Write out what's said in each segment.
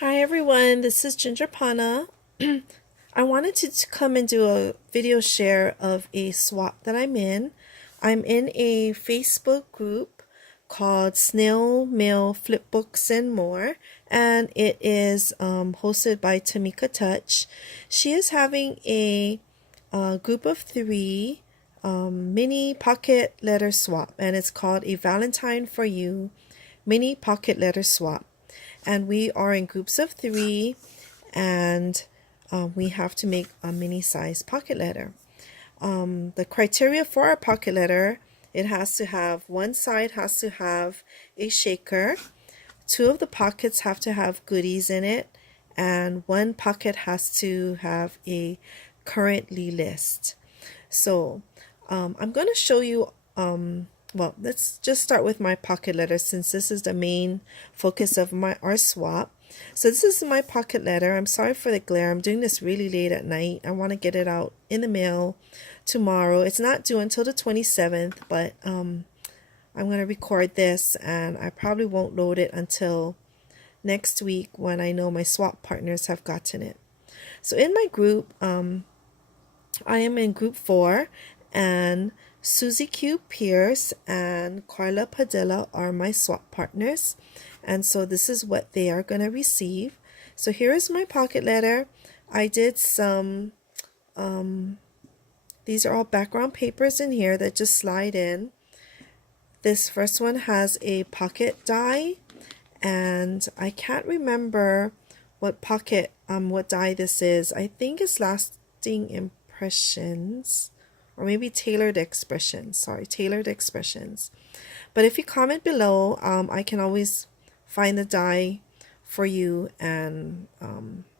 Hi everyone, this is Ginger Pana. I wanted to come and do a video share of a swap that I'm in. I'm in a Facebook group called Snail, Mail, Flipbooks, and more, and it is hosted by Kameka Touch. She is having a group of three mini pocket letter swap, and it's called a Valentine for You mini pocket letter swap. And we are in groups of three, and we have to make a mini size pocket letter. The criteria for our pocket letter, it has to have one side has to have a shaker, two of the pockets have to have goodies in it, and one pocket has to have a currently list. So I'm going to show you well, let's just start with my pocket letter since this is the main focus of our swap. So this is my pocket letter. I'm sorry for the glare. I'm doing this really late at night. I want to get it out in the mail tomorrow. It's not due until the 27th, but I'm going to record this and I probably won't load it until next week when I know my swap partners have gotten it. So in my group, I am in group 4, and Susie Q. Pierce and Carla Padilla are my swap partners, and so this is what they are going to receive. So here is my pocket letter. I did some, these are all background papers in here that just slide in. This first one has a pocket die, and I can't remember what what die this is. I think it's Lasting Impressions, or maybe Tailored Expressions. Sorry, Tailored Expressions. But if you comment below, I can always find the die for you, and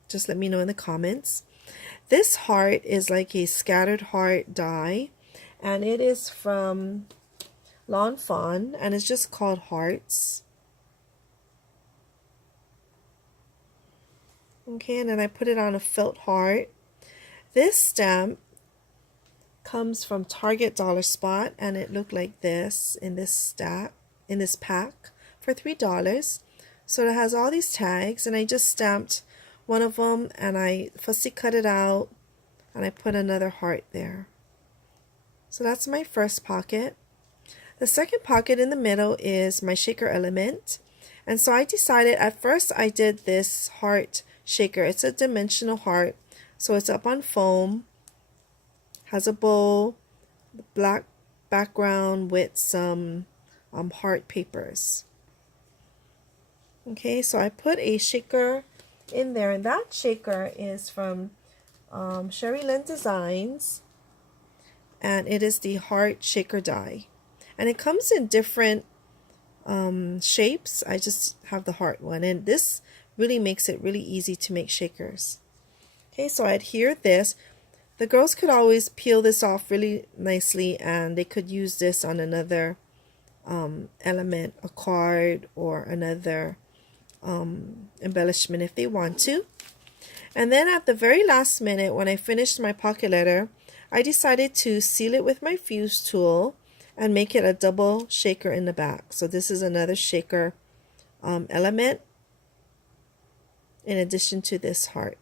just let me know in the comments. This heart is like a scattered heart die, and it is from Lawn Fawn, and it's just called Hearts. Okay, and then I put it on a felt heart. This stamp comes from Target Dollar Spot, and it looked like this in this pack for $3. So it has all these tags, and I just stamped one of them, and I fussy cut it out, and I put another heart there. So that's my first pocket. The second pocket in the middle is my shaker element, and so I decided, at first I did this heart shaker. It's a dimensional heart, so it's up on foam, has a bowl, black background with some heart papers. Okay, so I put a shaker in there, and that shaker is from Sherry Lynn Designs, and it is the heart shaker die, and it comes in different shapes. I just have the heart one, and this really makes it really easy to make shakers. Okay, so I adhere this. The girls could always peel this off really nicely, and they could use this on another element, a card, or another embellishment if they want to. And then at the very last minute, when I finished my pocket letter, I decided to seal it with my fuse tool and make it a double shaker in the back. So this is another shaker element in addition to this heart.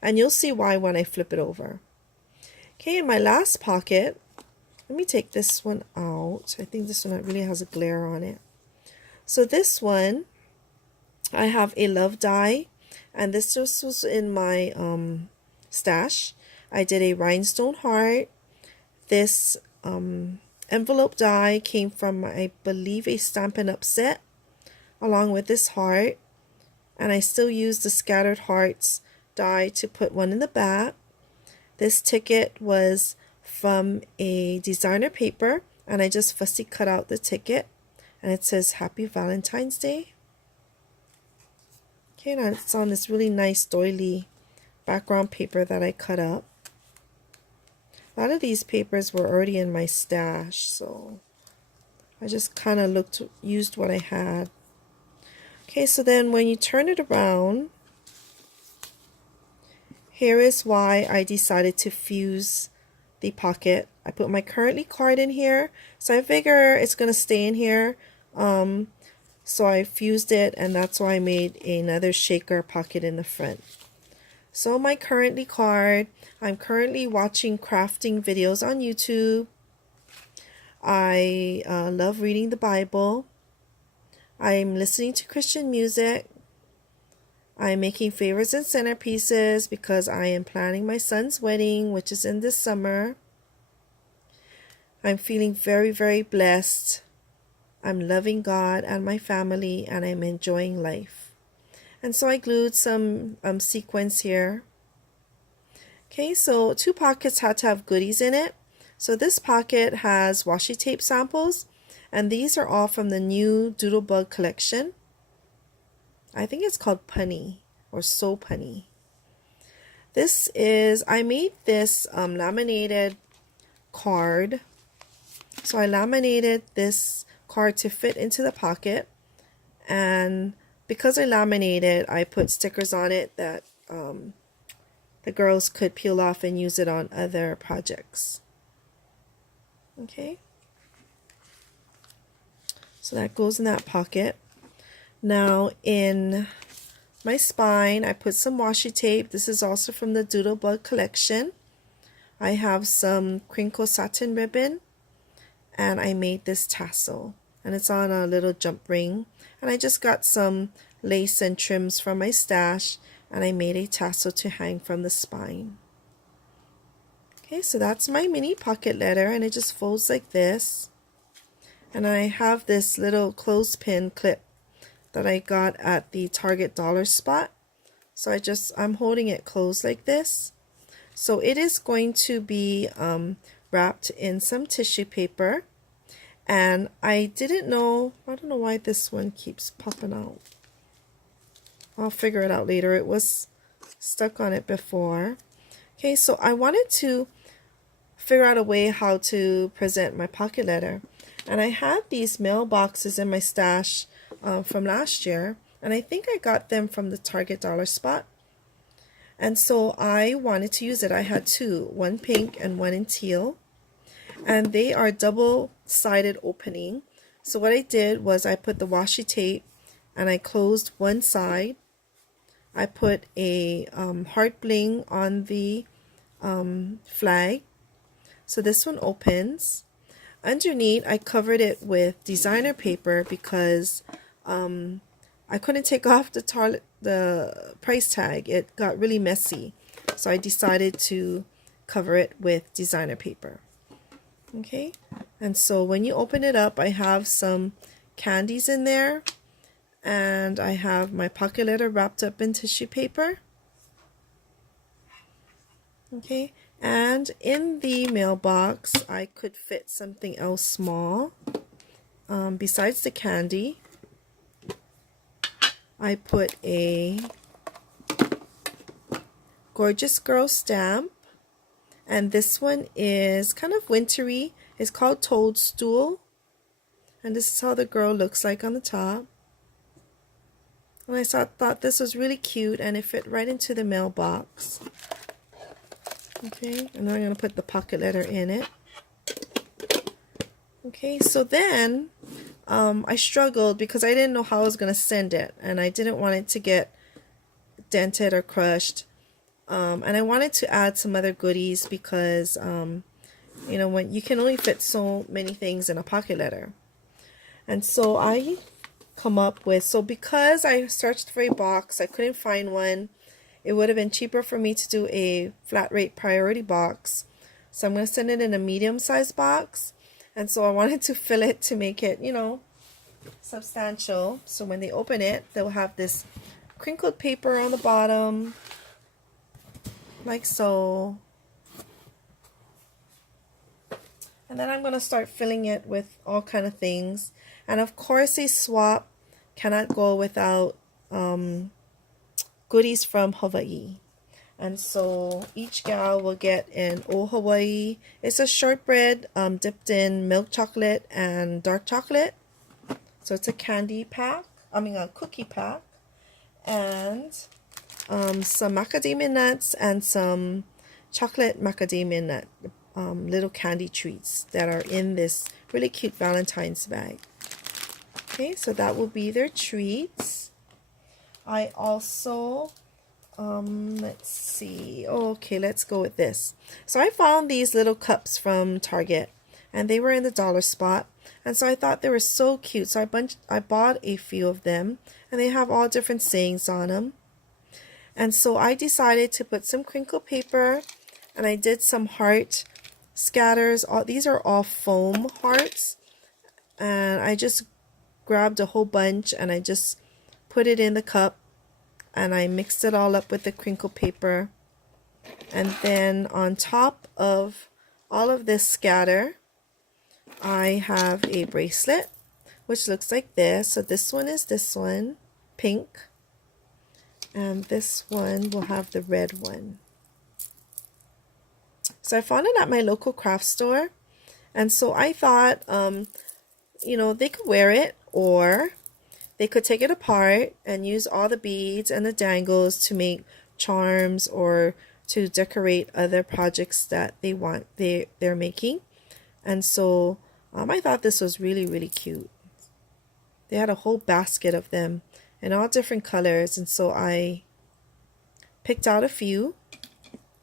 And you'll see why when I flip it over. Okay, in my last pocket, let me take this one out. I think this one really has a glare on it. So this one, I have a love die, and this just was in my stash. I did a rhinestone heart. This envelope die came from, I believe, a Stampin' Up set, along with this heart. And I still use the scattered hearts die to put one in the back. This ticket was from a designer paper, and I just fussy cut out the ticket, and it says Happy Valentine's Day. Okay, now it's on this really nice doily background paper that I cut up. A lot of these papers were already in my stash, so I just kind of used what I had. Okay, so then when you turn it around, here is why I decided to fuse the pocket. I put my currently card in here, so I figure it's going to stay in here. So I fused it, and that's why I made another shaker pocket in the front. So my currently card, I'm currently watching crafting videos on YouTube. I love reading the Bible. I'm listening to Christian music. I'm making favors and centerpieces because I am planning my son's wedding, which is in this summer. I'm feeling very, very blessed. I'm loving God and my family, and I'm enjoying life. And so I glued some sequins here. Okay, so 2 pockets had to have goodies in it. So this pocket has washi tape samples, and these are all from the new Doodlebug collection. I think it's called Punny or So Punny. I made this laminated card. So I laminated this card to fit into the pocket, and because I laminated, I put stickers on it that the girls could peel off and use it on other projects. Okay, so that goes in that pocket. Now in my spine, I put some washi tape. This is also from the Doodlebug collection. I have some crinkle satin ribbon, and I made this tassel, and it's on a little jump ring. And I just got some lace and trims from my stash, and I made a tassel to hang from the spine. Okay, so that's my mini pocket letter, and it just folds like this. And I have this little clothespin clip that I got at the Target dollar spot. So I'm holding it closed like this. So it is going to be wrapped in some tissue paper. And I don't know why this one keeps popping out. I'll figure it out later. It was stuck on it before. Okay, so I wanted to figure out a way how to present my pocket letter. And I had these mailboxes in my stash from last year, and I think I got them from the Target dollar spot. And so I wanted to use it. I had 2, one pink and one in teal, and they are double-sided opening. So what I did was I put the washi tape and I closed one side. I put a heart bling on the flag, so this one opens. Underneath, I covered it with designer paper because I couldn't take off the price tag. It got really messy, so I decided to cover it with designer paper. Okay, and so when you open it up, I have some candies in there, and I have my pocket letter wrapped up in tissue paper. Okay, and in the mailbox, I could fit something else small besides the candy. I put a Gorgeous Girl stamp, and this one is kind of wintry. It's called Toadstool, and this is how the girl looks like on the top. And I thought this was really cute, and it fit right into the mailbox. Okay, and then I'm going to put the pocket letter in it. Okay, so then I struggled because I didn't know how I was going to send it, and I didn't want it to get dented or crushed. And I wanted to add some other goodies because, you know, when you can only fit so many things in a pocket letter. And so I come up with, so because I searched for a box, I couldn't find one. It would have been cheaper for me to do a flat rate priority box. So I'm going to send it in a medium-sized box. And so I wanted to fill it to make it, you know, substantial. So when they open it, they'll have this crinkled paper on the bottom, like so. And then I'm going to start filling it with all kind of things. And of course, a swap cannot go without goodies from Hawaii. And so each gal will get an O Hawaii. It's a shortbread dipped in milk chocolate and dark chocolate. So it's a candy pack, a cookie pack. And some macadamia nuts and some chocolate macadamia nut little candy treats that are in this really cute Valentine's bag. Okay, so that will be their treats. I also, let's see. Oh, okay, let's go with this. So I found these little cups from Target, and they were in the dollar spot. And so I thought they were so cute. So I bought a few of them, and they have all different sayings on them. And so I decided to put some crinkle paper, and I did some heart scatters. These are all foam hearts, and I just grabbed a whole bunch and I just put it in the cup, and I mixed it all up with the crinkle paper. And then on top of all of this scatter, I have a bracelet which looks like this. So this one is this one, pink, and this one will have the red one. So I found it at my local craft store, and so I thought, you know, they could wear it, or they could take it apart and use all the beads and the dangles to make charms or to decorate other projects that they're making. And so I thought this was really, really cute. They had a whole basket of them in all different colors, and so I picked out a few.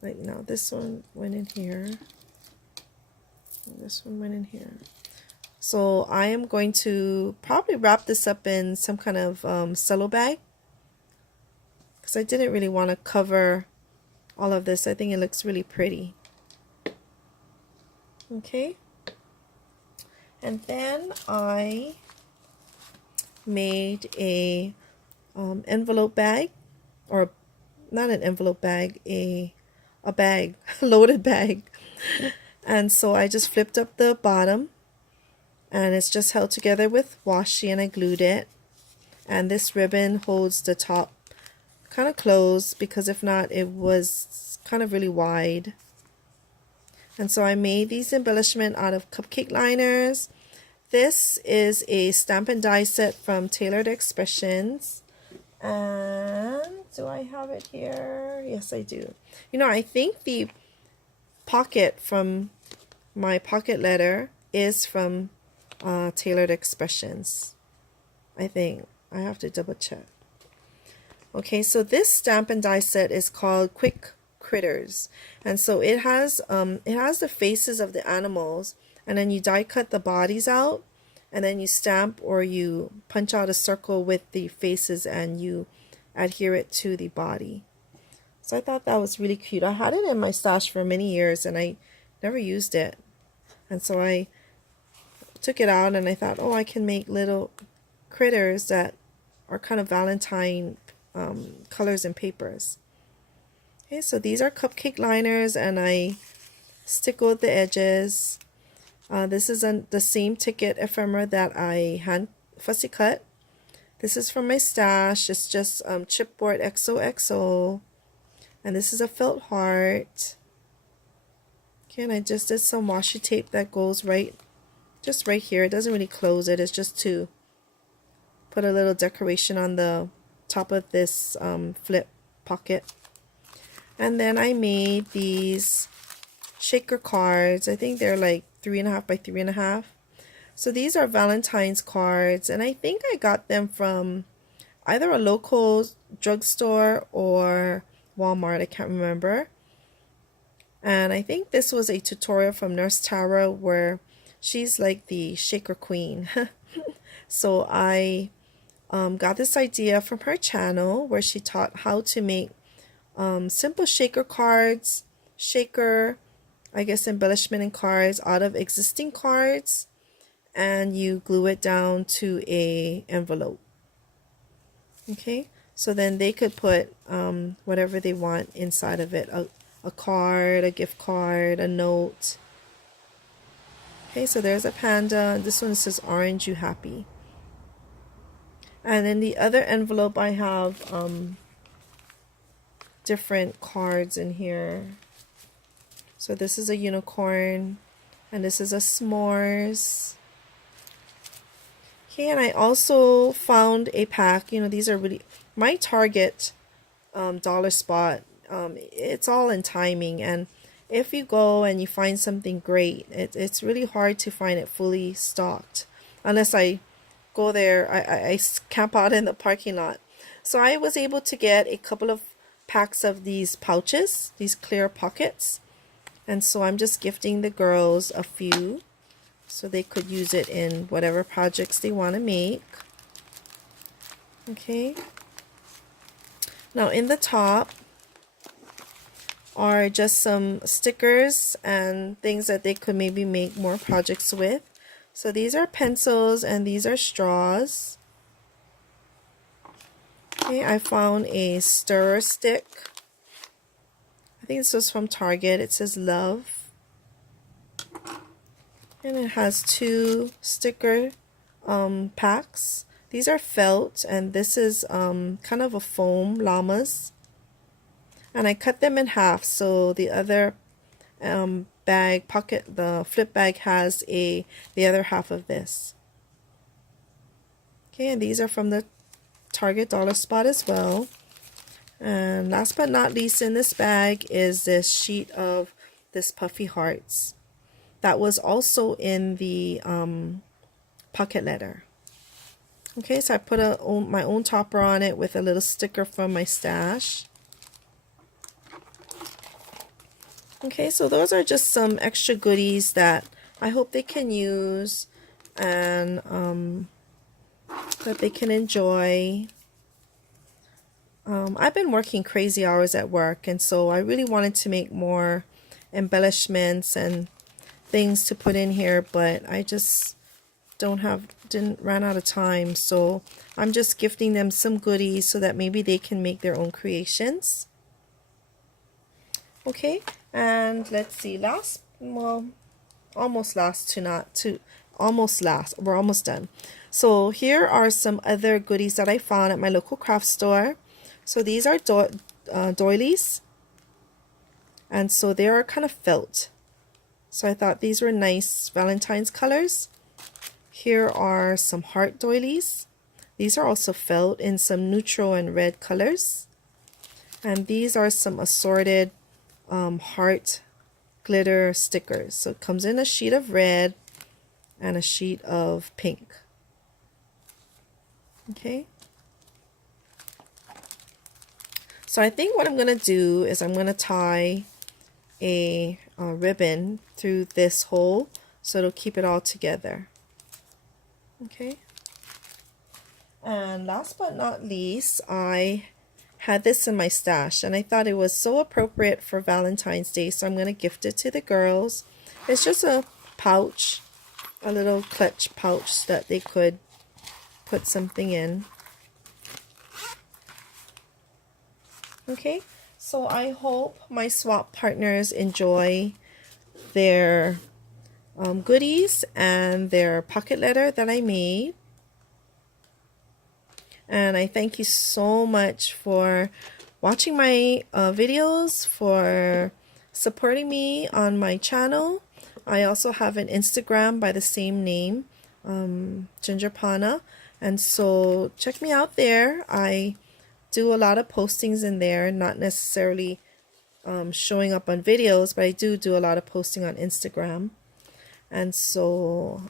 Like, now this one went in here. This one went in here. So I am going to probably wrap this up in some kind of cello bag, because I didn't really want to cover all of this. I think it looks really pretty. Okay. And then I made a envelope bag, or not an envelope bag, a bag, loaded bag. And so I just flipped up the bottom, and it's just held together with washi, and I glued it. And this ribbon holds the top kind of closed, because if not, it was kind of really wide. And so I made these embellishment out of cupcake liners. This is a stamp and die set from Tailored Expressions. And do I have it here? Yes, I do. You know, I think the pocket from my pocket letter is from Tailored Expressions. I think. I have to double check. Okay, so this stamp and die set is called Quick Critters. And so it has the faces of the animals, and then you die cut the bodies out, and then you stamp or you punch out a circle with the faces and you adhere it to the body. So I thought that was really cute. I had it in my stash for many years and I never used it. And so I took it out and I thought, oh, I can make little critters that are kind of Valentine colors and papers. Okay, so these are cupcake liners, and I stickled the edges. This is the same ticket ephemera that I hand fussy cut. This is from my stash. It's just chipboard XOXO. And this is a felt heart. Okay, and I just did some washi tape that goes just right here. It doesn't really close it. It's just to put a little decoration on the top of this flip pocket. And then I made these shaker cards. I think they're like 3.5 by 3.5. So these are Valentine's cards, and I think I got them from either a local drugstore or Walmart. I can't remember. And I think this was a tutorial from Nurse Tara where she's like the shaker queen. So I got this idea from her channel where she taught how to make simple shaker cards, I guess embellishment in cards out of existing cards, and you glue it down to a envelope. Okay, so then they could put whatever they want inside of it, a card, a gift card, a note. Okay, so there's a panda. This one says orange you happy. And in the other envelope I have different cards in here. So this is a unicorn, and this is a s'mores. Okay, and I also found a pack. You know, these are really my Target dollar spot. It's all in timing, and if you go and you find something great, it's really hard to find it fully stocked, unless I go there. I camp out in the parking lot. So I was able to get a couple of packs of these pouches, these clear pockets. And so I'm just gifting the girls a few so they could use it in whatever projects they want to make. Okay. Now in the top are just some stickers and things that they could maybe make more projects with. So these are pencils and these are straws. Okay, I found a stirrer stick. I think this was from Target. It says love. And it has 2 sticker packs. These are felt and this is kind of a foam llamas. And I cut them in half so the other bag pocket, the flip bag has the other half of this. Okay, and these are from the Target dollar spot as well. And last but not least in this bag is this sheet of this puffy hearts. That was also in the pocket letter. Okay, so I put my own topper on it with a little sticker from my stash. Okay, so those are just some extra goodies that I hope they can use and that they can enjoy. I've been working crazy hours at work, and so I really wanted to make more embellishments and things to put in here, but I just didn't run out of time. So I'm just gifting them some goodies so that maybe they can make their own creations. Okay, and let's see, almost last, we're almost done. So here are some other goodies that I found at my local craft store. So these are doilies, and so they are kind of felt. So I thought these were nice Valentine's colors. Here are some heart doilies. These are also felt in some neutral and red colors. And these are some assorted heart glitter stickers. So it comes in a sheet of red and a sheet of pink. Okay. So I think what I'm going to do is I'm going to tie a ribbon through this hole so it'll keep it all together. Okay. And last but not least, I had this in my stash and I thought it was so appropriate for Valentine's Day, so I'm going to gift it to the girls. It's just a pouch, a little clutch pouch that they could put something in. Okay, so I hope my swap partners enjoy their goodies and their pocket letter that I made. And I thank you so much for watching my videos, for supporting me on my channel. I also have an Instagram by the same name, Gingerpana, and so check me out there. I do a lot of postings in there, not necessarily showing up on videos, but I do a lot of posting on Instagram. And so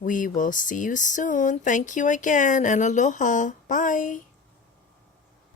we will see you soon. Thank you again, and aloha. Bye.